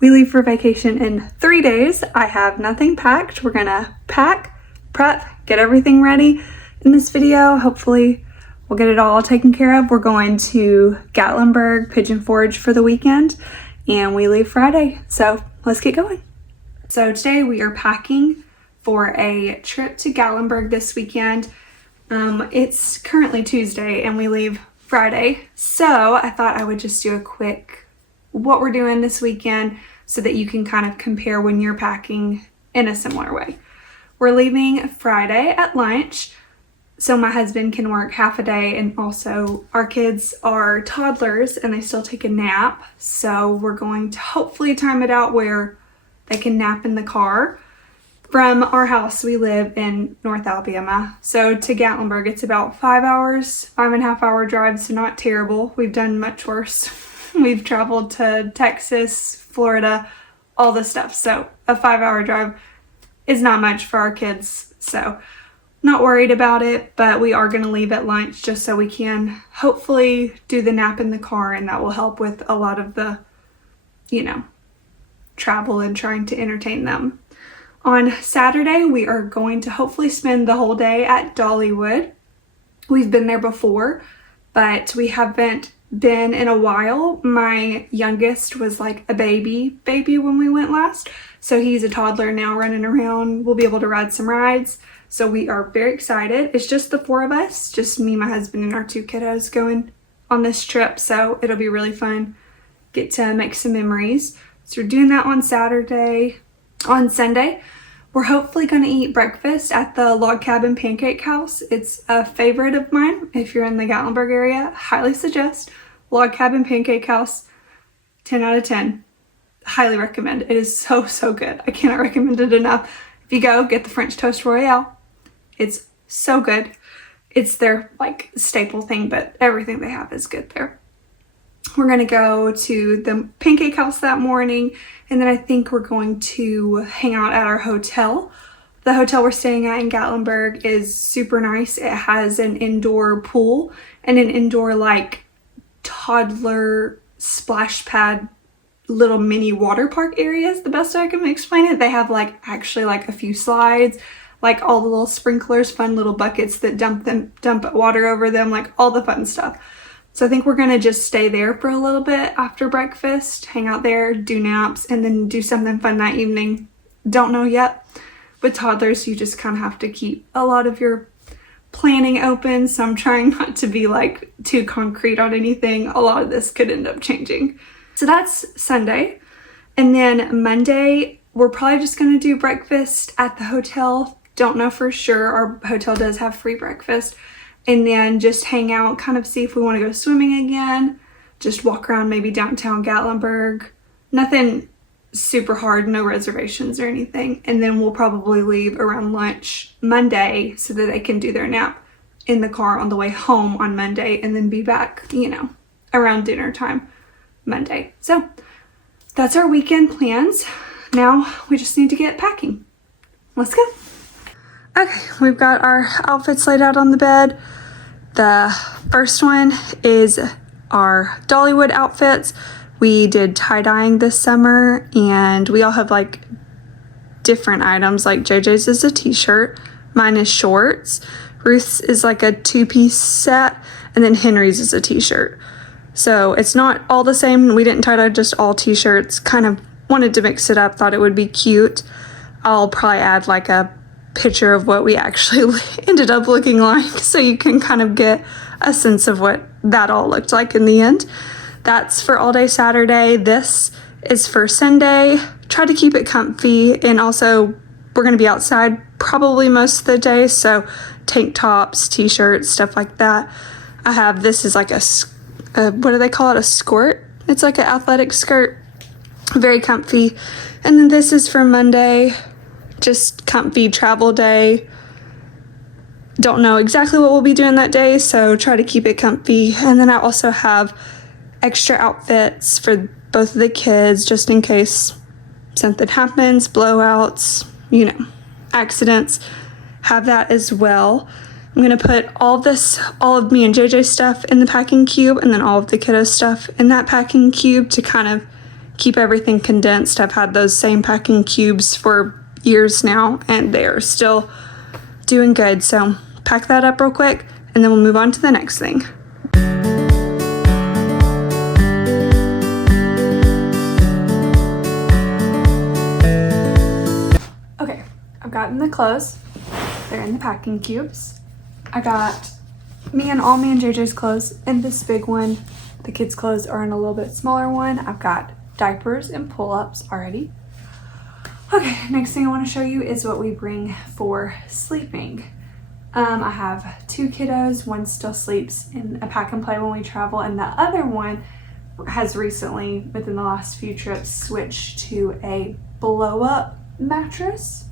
We leave for vacation in 3 days. I have nothing packed. We're gonna pack, prep, get everything ready in this video. Hopefully we'll get it all taken care of. We're going to Gatlinburg, Pigeon Forge for the weekend, and we leave Friday. So let's get going. So today we are packing for a trip to Gatlinburg this weekend. It's currently Tuesday and we leave Friday. So I thought I would just do a quick what we're doing this weekend so that you can kind of compare when you're packing in a similar way. We're leaving Friday at lunch so my husband can work half a day, and also our kids are toddlers and they still take a nap. So we're going to hopefully time it out where they can nap in the car. From our house, we live in North Alabama. So to Gatlinburg, it's about 5 hours, 5.5 hour drive, so not terrible. We've done much worse. We've traveled to Texas, Florida, all this stuff. So a 5 hour drive is not much for our kids. So not worried about it, but we are going to leave at lunch just so we can hopefully do the nap in the car, and that will help with a lot of the, travel and trying to entertain them. On Saturday, we are going to hopefully spend the whole day at Dollywood. We've been there before, but we haven't been in a while. My youngest was like a baby when we went last, so he's a toddler now running around. We'll be able to ride some rides, so we are very excited. It's just the 4 of us, just me, my husband, and our 2 kiddos going on this trip, so it'll be really fun. Get to make some memories. So we're doing that on Saturday. On Sunday, we're hopefully going to eat breakfast at the Log Cabin Pancake House. It's a favorite of mine. If you're in the Gatlinburg area, highly suggest Log Cabin Pancake House. 10 out of 10. Highly recommend. It is so good. I cannot recommend it enough. If you go, get the French Toast Royale. It's so good. It's their staple thing, but everything they have is good there. We're going to go to the Pancake House that morning, and then I think we're going to hang out at our hotel. The hotel we're staying at in Gatlinburg is super nice. It has an indoor pool and an indoor toddler splash pad little mini water park area is the best I can explain it. They have actually a few slides, all the little sprinklers, fun little buckets that dump water over them, all the fun stuff. So I think we're going to just stay there for a little bit after breakfast, hang out there, do naps, and then do something fun that evening. Don't know yet. With toddlers, you just kind of have to keep a lot of your planning open, so I'm trying not to be too concrete on anything. A lot of this could end up changing. So that's Sunday. And then Monday, we're probably just going to do breakfast at the hotel. Don't know for sure. Our hotel does have free breakfast. And then just hang out, kind of see if we want to go swimming again. Just walk around maybe downtown Gatlinburg. Nothing super hard, no reservations or anything. And then we'll probably leave around lunch Monday so that they can do their nap in the car on the way home on Monday, and then be back, around dinner time Monday. So that's our weekend plans. Now we just need to get packing. Let's go. Okay, we've got our outfits laid out on the bed. The first one is our Dollywood outfits. We did tie-dyeing this summer, and we all have different items. JJ's is a t-shirt, mine is shorts, Ruth's is a 2-piece set, and then Henry's is a t-shirt. So it's not all the same. We didn't tie-dye just all t-shirts. Kind of wanted to mix it up, thought it would be cute. I'll probably add a picture of what we actually ended up looking like, so you can kind of get a sense of what that all looked like in the end. That's for all day Saturday. This is for Sunday. Try to keep it comfy, and also we're going to be outside probably most of the day, so tank tops, t-shirts, stuff like that. I have, this is what do they call it, a skirt? It's an athletic skirt, very comfy. And then this is for Monday, just comfy travel day. Don't know exactly what we'll be doing that day, so try to keep it comfy. And then I also have extra outfits for both of the kids, just in case something happens, blowouts, accidents. Have that as well. I'm going to put all of me and JJ's stuff in the packing cube, and then all of the kiddos' stuff in that packing cube to kind of keep everything condensed. I've had those same packing cubes for years now, and they are still doing good. So pack that up real quick, and then we'll move on to the next thing. Okay, I've gotten the clothes. They're in the packing cubes. I got all me and JJ's clothes in this big one. The kids' clothes are in a little bit smaller one. I've got diapers and pull-ups already. Okay, next thing I want to show you is what we bring for sleeping. I have 2 kiddos. One still sleeps in a pack and play when we travel, and the other one has recently, within the last few trips, switched to a blow-up mattress.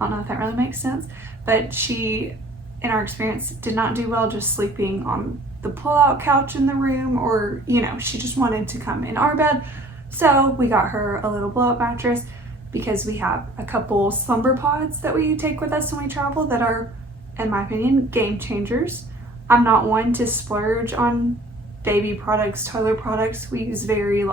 I don't know if that really makes sense, but she, in our experience, did not do well just sleeping on the pull-out couch in the room, or, you know, she just wanted to come in our bed. So we got her a little blow-up mattress because we have a couple slumber pods that we take with us when we travel that are, in my opinion, game changers. I'm not one to splurge on baby products, toddler products. We use very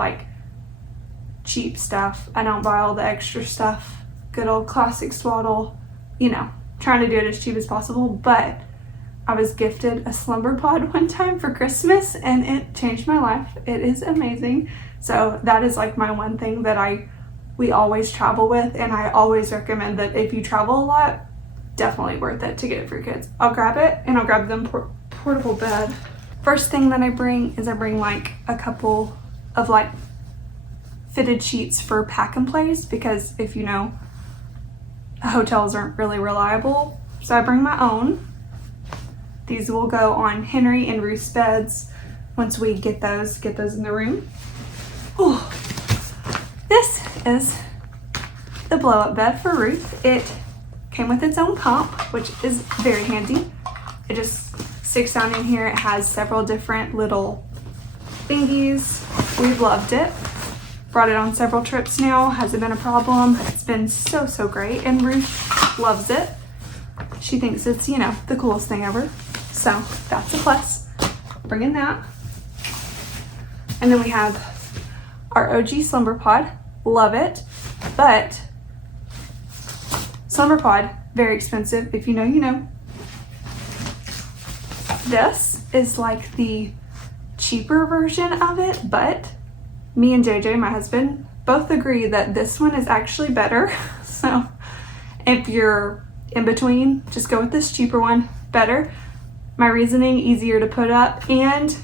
cheap stuff. I don't buy all the extra stuff. Good old classic swaddle, you know, trying to do it as cheap as possible. But I was gifted a slumber pod one time for Christmas, and it changed my life. It is amazing. So that is my one thing that we always travel with, and I always recommend that if you travel a lot, definitely worth it to get it for your kids. I'll grab it, and I'll grab them portable bed. First thing that I bring is a couple of fitted sheets for pack and plays, because if you know, hotels aren't really reliable. So I bring my own. These will go on Henry and Ruth's beds once we get those in the room. Ooh. This is the blow-up bed for Ruth. It came with its own pump, which is very handy. It just sticks down in here. It has several different little thingies. We've loved it. Brought it on several trips now. Hasn't been a problem. It's been so great, and Ruth loves it. She thinks it's, you know, the coolest thing ever. So that's a plus. Bringing that. And then we have our OG Slumber Pod. Love it. But Slumber Pod, very expensive. If you know, you know. This is the cheaper version of it, but me and JJ, my husband, both agree that this one is actually better. So if you're in between, just go with this cheaper one. Better. My reasoning, easier to put up, and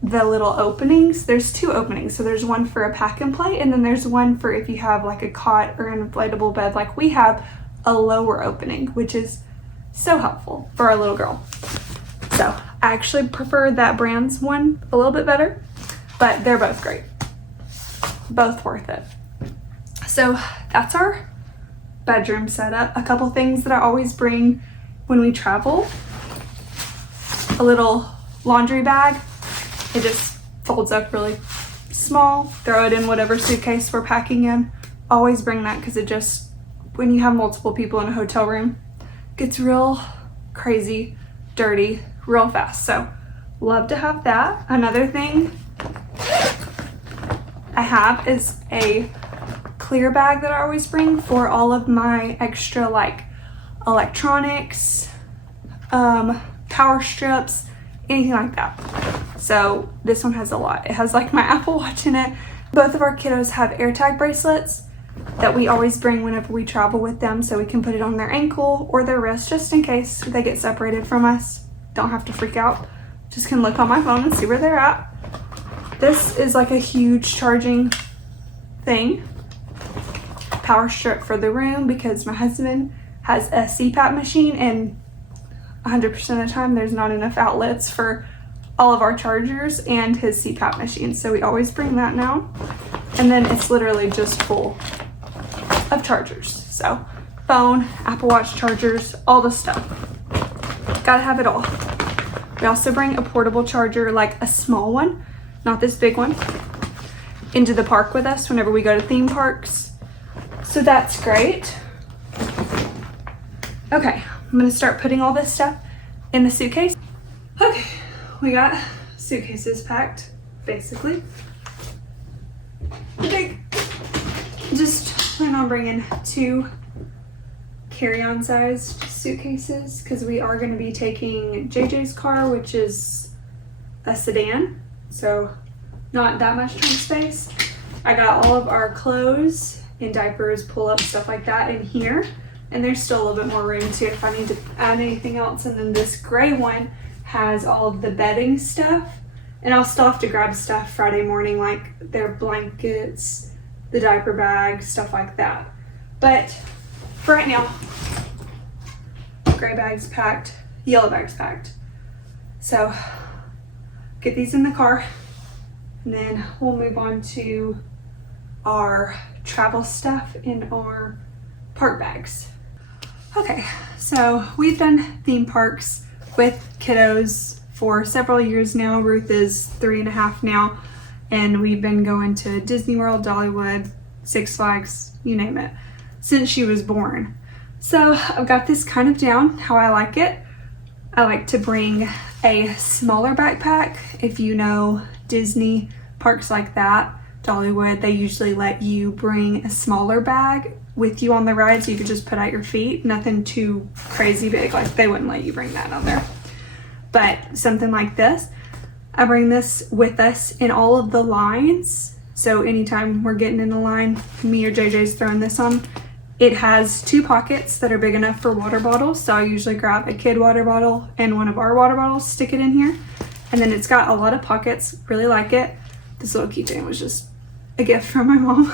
the little openings. There's 2 openings. So there's one for a pack and play, and then there's one for if you have a cot or an inflatable bed like we have, a lower opening, which is so helpful for our little girl. So I actually prefer that brand's one a little bit better, but they're both great. Both worth it. So that's our bedroom setup. A couple things that I always bring when we travel. A little laundry bag. It just folds up really small. Throw it in whatever suitcase we're packing in. Always bring that, because it just, when you have multiple people in a hotel room, gets real crazy, dirty, real fast. So love to have that. Another thing I have is a clear bag that I always bring for all of my extra electronics, power strips, anything like that. So this one has a lot. It has my Apple Watch in it. Both of our kiddos have AirTag bracelets that we always bring whenever we travel with them, so we can put it on their ankle or their wrist just in case they get separated from us. Don't have to freak out. Just can look on my phone and see where they're at. This is a huge charging thing. Power strip for the room, because my husband has a CPAP machine, and 100% of the time there's not enough outlets for all of our chargers and his CPAP machine. So we always bring that now. And then it's literally just full of chargers. So phone, Apple Watch chargers, all the stuff. Gotta have it all. We also bring a portable charger, a small one, not this big one, into the park with us whenever we go to theme parks. So that's great. Okay, I'm gonna start putting all this stuff in the suitcase. Okay, we got suitcases packed, basically. Big just plan on bringing 2 carry-on sized suitcases because we are going to be taking JJ's car, which is a sedan, so not that much trunk space. I got all of our clothes and diapers, pull-ups, stuff like that in here, and there's still a little bit more room too if I need to add anything else. And then this gray one has all of the bedding stuff, and I'll still have to grab stuff Friday morning, like their blankets, the diaper bag, stuff like that. But for right now, gray bag's packed, yellow bag's packed. So get these in the car, and then we'll move on to our travel stuff in our park bags. Okay, so we've done theme parks with kiddos for several years now. Ruth is 3.5 now, and we've been going to Disney World, Dollywood, Six Flags, you name it, since she was born. So I've got this kind of down how I like it. I like to bring a smaller backpack. If you know Disney parks like that, Dollywood, they usually let you bring a smaller bag with you on the ride so you could just put out your feet. Nothing too crazy big, like they wouldn't let you bring that on there. But something like this, I bring this with us in all of the lines. So anytime we're getting in a line, me or JJ's throwing this on. It has 2 pockets that are big enough for water bottles. So I usually grab a kid water bottle and one of our water bottles, stick it in here. And then it's got a lot of pockets, really like it. This little keychain was just a gift from my mom.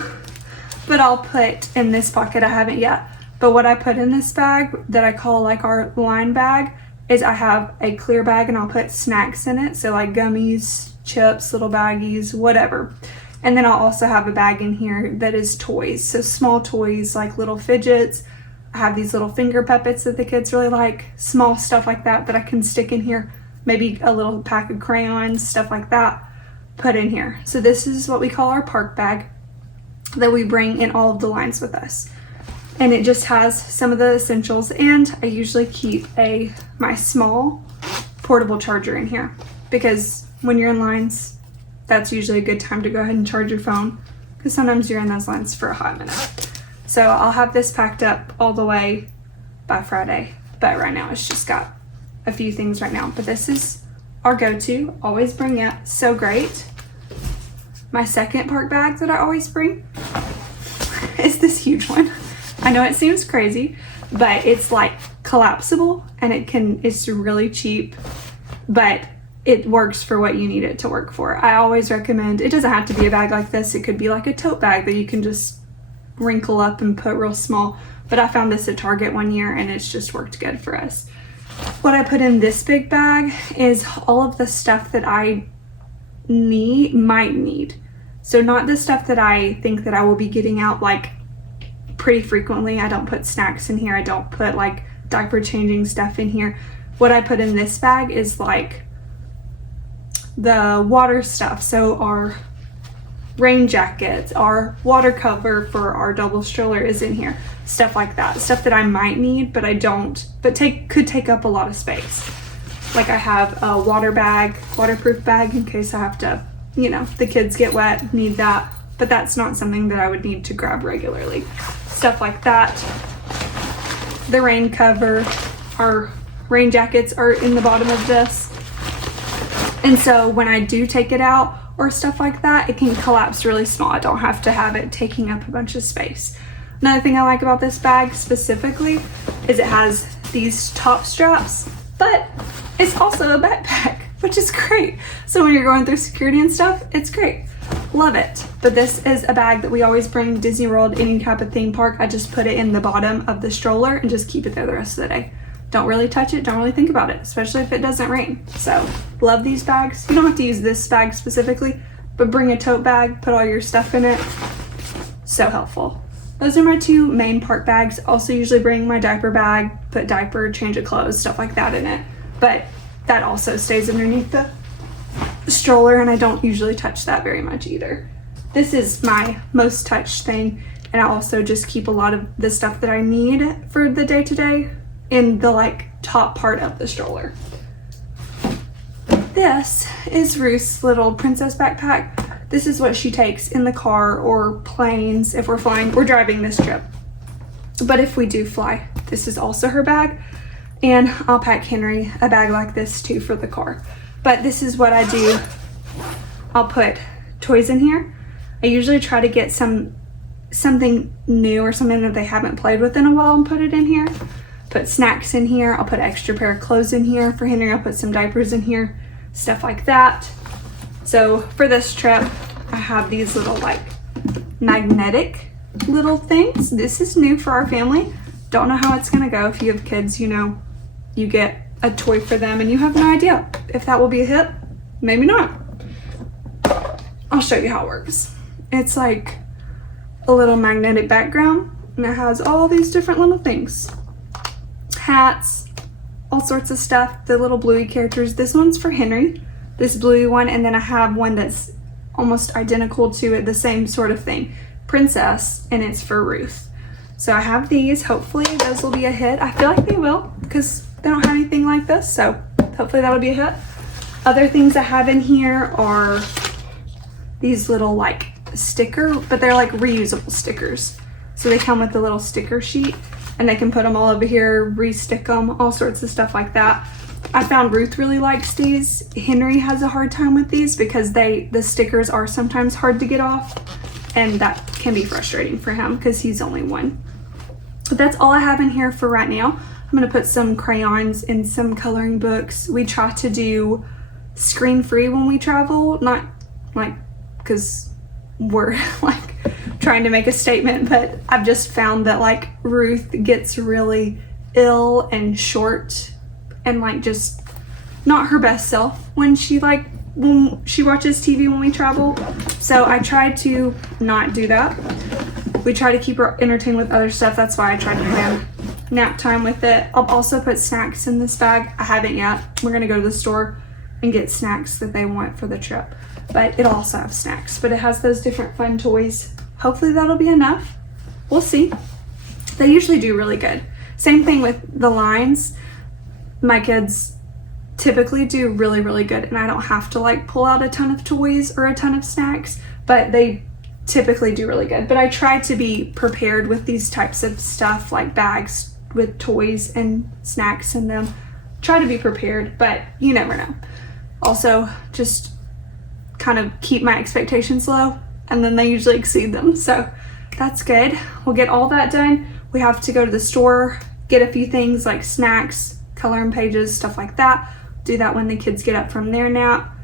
But I'll put in this pocket, I haven't yet. But what I put in this bag that I call like our line bag is I have a clear bag and I'll put snacks in it. So like gummies, chips, little baggies, whatever. And then I'll also have a bag in here that is toys. So small toys like little fidgets. I have these little finger puppets that the kids really like. Small stuff like that that I can stick in here. Maybe a little pack of crayons, stuff like that, put in here. So this is what we call our park bag that we bring in all of the lines with us. And it just has some of the essentials, and I usually keep my small portable charger in here because when you're in lines, that's usually a good time to go ahead and charge your phone because sometimes you're in those lines for a hot minute. So I'll have this packed up all the way by Friday, but right now it's just got a few things right now. But this is our go-to, always bring it, so great. My second park bag that I always bring is this huge one. I know it seems crazy, but it's like collapsible and it's really cheap, but it works for what you need it to work for. I always recommend, it doesn't have to be a bag like this. It could be like a tote bag that you can just wrinkle up and put real small. But I found this at Target one year and it's just worked good for us. What I put in this big bag is all of the stuff that I might need. So not the stuff that I think that I will be getting out like pretty frequently. I don't put snacks in here. I don't put like diaper changing stuff in here. What I put in this bag is like the water stuff. So our rain jackets, our water cover for our double stroller is in here. Stuff like that. Stuff that I might need, but I don't, but could take up a lot of space. Like I have a waterproof bag in case I have to, the kids get wet, need that. But that's not something that I would need to grab regularly. Stuff like that. The rain cover, our rain jackets are in the bottom of this. And so when I do take it out or stuff like that, it can collapse really small. I don't have to have it taking up a bunch of space. Another thing I like about this bag specifically is it has these top straps, but it's also a backpack, which is great. So when you're going through security and stuff, it's great. Love it. But this is a bag that we always bring to Disney World, any type of theme park. I just put it in the bottom of the stroller and just keep it there the rest of the day. Don't really touch it, don't really think about it, especially if it doesn't rain. So love these bags. You don't have to use this bag specifically, but bring a tote bag, put all your stuff in it. So helpful. Those are my 2 main park bags. Also usually bring my diaper bag, put diaper, change of clothes, stuff like that in it. But that also stays underneath the stroller and I don't usually touch that very much either. This is my most touched thing, and I also just keep a lot of the stuff that I need for the day-to-day in the top part of the stroller. This is Ruth's little princess backpack. this is what she takes in the car or planes if we're flying. We're driving this trip. But if we do fly, this is also her bag. And I'll pack Henry a bag like this too for the car. But this is what I do. I'll put toys in here. I usually try to get something new or something that they haven't played with in a while and put it in here. Put snacks in here. I'll put an extra pair of clothes in here. For Henry, I'll put some diapers in here. Stuff like that. So for this trip, I have these little like magnetic little things. This is new for our family. Don't know how it's gonna go. If you have kids, you know, you get a toy for them and you have no idea if that will be a hit. Maybe not. I'll show you how it works. It's like a little magnetic background and it has all these different little things. Hats, all sorts of stuff. The little bluey characters. This one's for Henry, this bluey one, and then I have one that's almost identical to it, the same sort of thing. Princess, and it's for Ruth. So I have these. Hopefully those will be a hit. I feel like they will because they don't have anything like this, so hopefully that'll be a hit. Other things I have in here are these little like sticker, but they're like reusable stickers. So they come with the little sticker sheet and they can put them all over here, re-stick them, all sorts of stuff like that. I found Ruth really likes these. Henry has a hard time with these because the stickers are sometimes hard to get off, and that can be frustrating for him because he's only one. But that's all I have in here for right now. I'm gonna put some crayons and some coloring books. We try to do screen-free when we travel, not like because we're like trying to make a statement, but I've just found that like Ruth gets really ill and short and like just not her best self when she watches TV when we travel. So I try to not do that. We try to keep her entertained with other stuff. That's why I tried to plan nap time with it. I'll also put snacks in this bag. I haven't yet. We're gonna go to the store and get snacks that they want for the trip. But it'll also have snacks, but it has those different fun toys. Hopefully that'll be enough. We'll see. They usually do really good. Same thing with the lines. My kids typically do really, really good, and I don't have to like pull out a ton of toys or a ton of snacks, but they typically do really good. But I try to be prepared with these types of stuff, like bags with toys and snacks in them. Try to be prepared, but you never know. Also, just kind of keep my expectations low, and then they usually exceed them, so that's good. We'll get all that done. We have to go to the store, get a few things like snacks, coloring pages, stuff like that. Do that when the kids get up from their nap.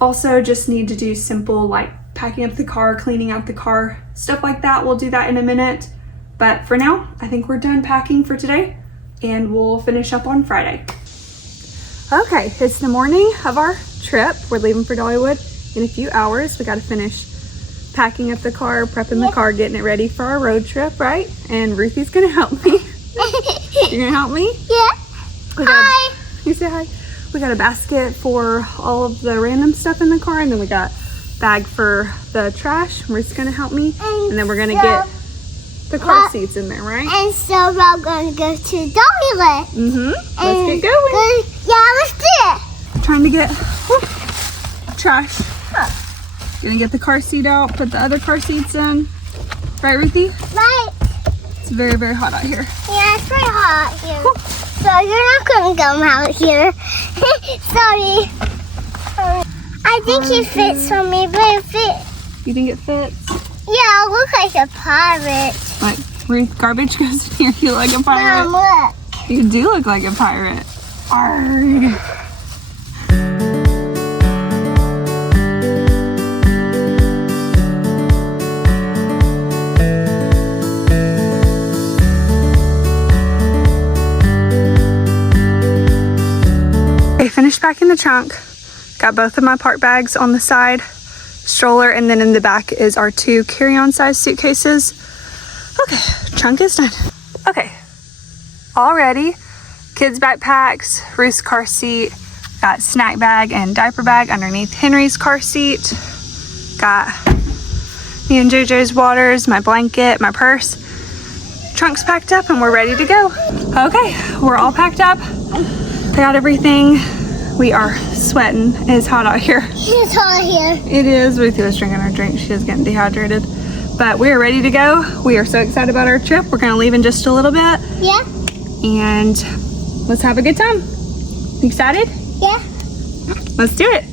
Also just need to do simple like packing up the car, cleaning out the car, stuff like that. We'll do that in a minute, but for now I think we're done packing for today and we'll finish up on Friday. Okay, it's the morning of our trip. We're leaving for Dollywood in a few hours. We got to finish packing up the car, prepping the car, getting it ready for our road trip, right? And Ruthie's gonna help me. You're gonna help me? Yeah. Hi. You say hi. We got a basket for all of the random stuff in the car, and then we got a bag for the trash. Ruth's gonna help me, and then we're gonna get the car seats in there, right? And so we're gonna go to Dollywood. Let's get going. Yeah, let's do it. Trying to get trash. Gonna get the car seat out, put the other car seats in. Right, Ruthie? Right. It's very, very hot out here. Yeah, it's very hot here. Whew. So you're not gonna come out here. Sorry. I think it fits on me, but it fits. You think it fits? Yeah, I look like a pirate. Like, when garbage goes in here, you look like a pirate? Mom, look. You do look like a pirate. Arrgh. I finished packing the trunk. Got both of my park bags on the side, stroller, and then in the back is our 2 carry-on size suitcases. Okay, trunk is done. Okay, all ready. Kids' backpacks, Ruth's car seat, got snack bag and diaper bag underneath Henry's car seat. Got me and JJ's waters, my blanket, my purse. Trunk's packed up and we're ready to go. Okay, we're all packed up. I got everything We are sweating. It's hot out here. It's hot here. It is. Ruthie was drinking her drink. She is getting dehydrated. But we are ready to go. We are so excited about our trip. We're going to leave in just a little bit. Yeah. And let's have a good time. You excited? Yeah. Let's do it.